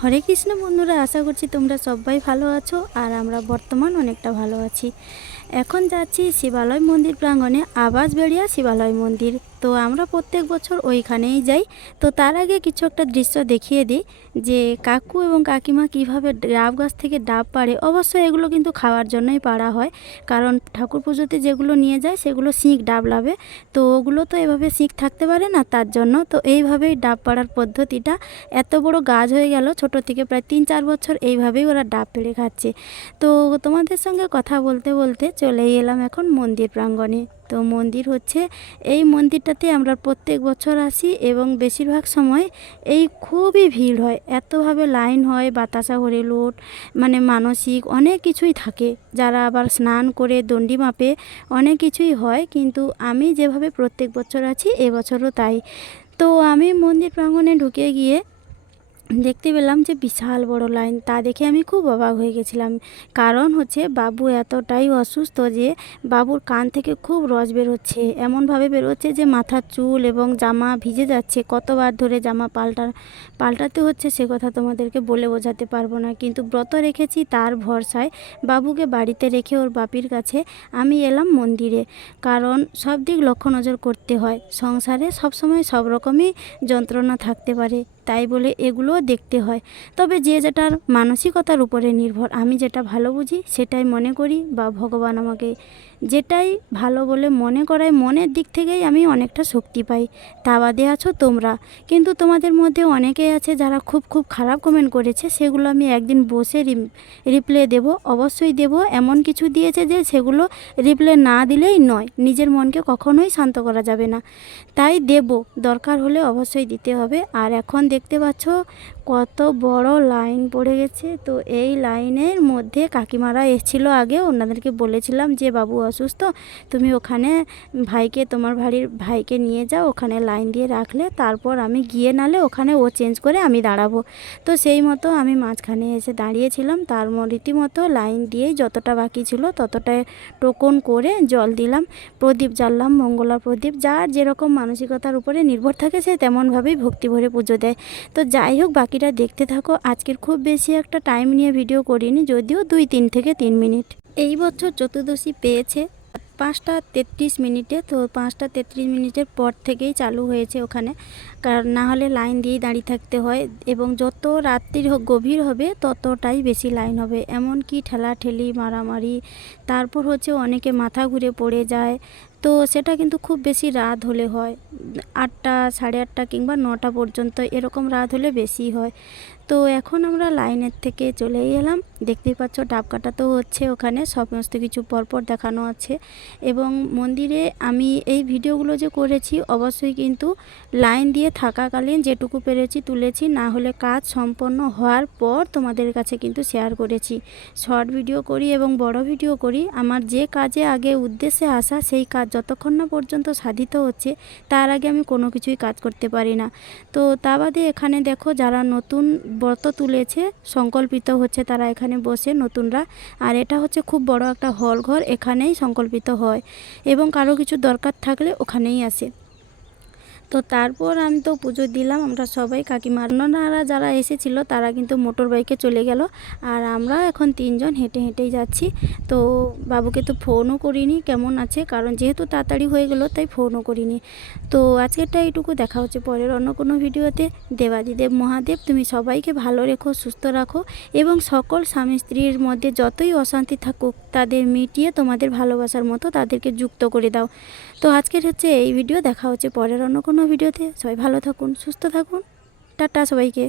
হরে কৃষ্ণ বন্ধুরা, আশা করছি তোমরা সবাই ভালো আছো আর আমরা বর্তমান অনেকটা ভালো আছি। এখন যাচ্ছি শিবালয় মন্দির প্রাঙ্গণে, আবাস বেড়িয়া শিবালয় মন্দির। তো আমরা প্রত্যেক বছর ওইখানেই যাই। তো তার আগে কিছু একটা দৃশ্য দেখিয়ে দিই, যে কাকু এবং কাকিমা কীভাবে ডাব গাছ থেকে ডাব পাড়ে, অবশ্যই এগুলো কিন্তু খাওয়ার জন্যই পাড়া হয়। কারণ ঠাকুর পুজোতে যেগুলো নিয়ে যায়, সেগুলো শিখ ডাব লাভে। তো ওগুলো তো এভাবে শিখ থাকতে পারে না তার জন্য। তো এইভাবেই ডাব পাড়ার পদ্ধতিটা এত বড় গাছ হয়ে গেল, ছোট থেকে প্রায় তিন চার বছর এইভাবেই ওরা ডাব পেড়ে খাচ্ছে। তো তোমাদের সঙ্গে কথা বলতে বলতে চলেই এলাম এখন মন্দির প্রাঙ্গণে। তো মন্দির হচ্ছে, এই মন্দিরটাতে আমরা প্রত্যেক বছর আসি এবং বেশিরভাগ সময় এই খুবই ভিড় হয়। এতভাবে লাইন হয়, বাতাসা হরে লোট মানে মানসিক অনেক কিছুই থাকে। যারা আবার স্নান করে দণ্ডি মাপে অনেক কিছুই হয়, কিন্তু আমি যেভাবে প্রত্যেক বছর আছি এবছরও তাই। তো আমি মন্দির প্রাঙ্গণে ঢুকে গিয়ে দেখতে পেলাম যে বিশাল বড় লাইন। তা দেখে আমি খুব অবাক হয়ে গেছিলাম। কারণ হচ্ছে বাবু এতটাই অসুস্থ যে বাবুর কান থেকে খুব রস বেরোচ্ছে এমনভাবে বেরোচ্ছে যে মাথার চুল এবং জামা ভিজে যাচ্ছে। কতবার ধরে জামা পাল্টা, পাল্টাতে হচ্ছে সে কথা তোমাদেরকে বলে বোঝাতে পারব না। কিন্তু ব্রত রেখেছি তার ভরসায় বাবুকে বাড়িতে রেখে ওর বাপির কাছে আমি এলাম মন্দিরে। কারণ সব দিক লক্ষ্য নজর করতে হয়। সংসারে সবসময় সব রকমই যন্ত্রণা থাকতে পারে। তাই বলে এগুলোও দেখতে হয়। তবে যে যেটার মানসিকতার উপরে নির্ভর, আমি যেটা ভালো বুঝি সেটাই মনে করি বা ভগবান আমাকে যেটাই ভালো বলে মনে করায়, মনের দিক থেকেই আমি অনেকটা শক্তি পাই। তা বাদে আছো তোমরা। কিন্তু তোমাদের মধ্যে অনেকেই আছে যারা খুব খুব খারাপ কমেন্ট করেছে, সেগুলো আমি একদিন বসে রিপ্লে দেব, অবশ্যই দেব। এমন কিছু দিয়েছে যে সেগুলো রিপ্লে না দিলেই নয়, নিজের মনকে কখনোই শান্ত করা যাবে না। তাই দেব, দরকার হলে অবশ্যই দিতে হবে। আর এখন দেখতে পাচ্ছ? কত বড় লাইন পড়ে গেছে। তো এই লাইনের মধ্যে কাকিমারা এসেছিল আগে। ওনাদেরকে বলেছিলাম যে, বাবু অসুস্থ, তুমি ওখানে ভাইকে, তোমার বাড়ির ভাইকে নিয়ে যাও, ওখানে লাইন দিয়ে রাখলে, তারপর আমি গিয়ে নালে ওখানে ও চেঞ্জ করে আমি দাঁড়াবো। তো সেই মতো আমি মাঝখানে এসে দাঁড়িয়েছিলাম। তার রীতিমতো লাইন দিয়েই যতটা বাকি ছিল ততটা টোকন করে জল দিলাম। প্রদীপ জ্বাললাম, মঙ্গলা প্রদীপ। যার যেরকম মানসিকতার উপরে নির্ভর থাকে, সে তেমনভাবেই ভক্তি ভরে পুজো দেয়। তো যাই হোক, বাকিটা দেখতে থাকো। আজকের খুব বেশি একটা টাইম নিয়ে ভিডিও করিনি, যদিও দুই, তিন থেকে তিন মিনিট এই বছর চতুর্দশী পেয়েছে পাঁচটা তেত্রিশ মিনিটে তো পাঁচটা তেত্রিশ মিনিটের পর থেকেই চালু হয়েছে ওখানে। কারণ না হলে লাইন দিয়েই দাঁড়িয়ে থাকতে হয় এবং যত রাত্রির হোক গভীর হবে, ততটাই বেশি লাইন হবে। এমন এমনকি ঠেলাঠেলি, মারামারি, তারপর হচ্ছে অনেকে মাথা ঘুরে পড়ে যায় তো সেটা কিন্তু খুব বেশি রাত হলে হয়। আটটা, সাড়ে আটটা কিংবা নটা পর্যন্ত এরকম রাত হলে বেশি হয়। তো এখন আমরা লাইনের থেকে চলেই এলাম। দেখতেই পাচ্ছ ডাব কাটা তো হচ্ছে ওখানে, সমস্ত কিছু পরপর দেখানো আছে। এবং মন্দিরে আমি এই ভিডিওগুলো যে করেছি, অবশ্যই কিন্তু লাইন দিয়ে থাকাকালীন যেটুকু পেরেছি তুলেছি, না হলে কাজ সম্পন্ন হওয়ার পর তোমাদের কাছে কিন্তু শেয়ার করেছি। শর্ট ভিডিও করি এবং বড় ভিডিও করি। আমার যে কাজে আগে উদ্দেশ্যে আসা, সেই কাজ যতক্ষণ না পর্যন্ত সাধিত হচ্ছে, তার আগে আমি কোনো কিছুই কাজ করতে পারি না। তো তা বাদে এখানে দেখো যারা নতুন ব্রত তুলেছে, সংকল্পিত হচ্ছে তারা এখানে বসে নতুনরা। আর এটা হচ্ছে খুব বড় একটা হল ঘর এখানেই সংকল্পিত হয়। এবং কারও কিছু দরকার থাকলে ওখানেই আসে। তো তারপর আমি তো পুজো দিলাম, আমরা সবাই কাকিমা অন্যরা যারা এসেছিল তারা কিন্তু মোটর বাইকে চলে গেল। আর আমরা এখন তিনজন হেঁটে হেঁটেই যাচ্ছি। তো বাবুকে তো ফোনও করিনি, কেমন আছে? কারণ যেহেতু তাড়াতাড়ি হয়ে গেলো, তাই ফোনও করিনি। তো আজকেরটা এইটুকু, দেখা হচ্ছে পরের অন্য কোনো ভিডিওতে। দেবাদিদেব মহাদেব, তুমি সবাইকে ভালো রেখো, সুস্থ রাখো এবং সকল স্বামী স্ত্রীর মধ্যে যতই অশান্তি থাকুক, তাদের মিটিয়ে তোমাদের ভালোবাসার মতো তাদেরকে যুক্ত করে দাও। তো আজকের হচ্ছে এই ভিডিও, দেখা হচ্ছে পরের অন্য কোনো ভিডিওতে সবাই ভালো থাকুন সুস্থ থাকুন। টাটা সবাইকে।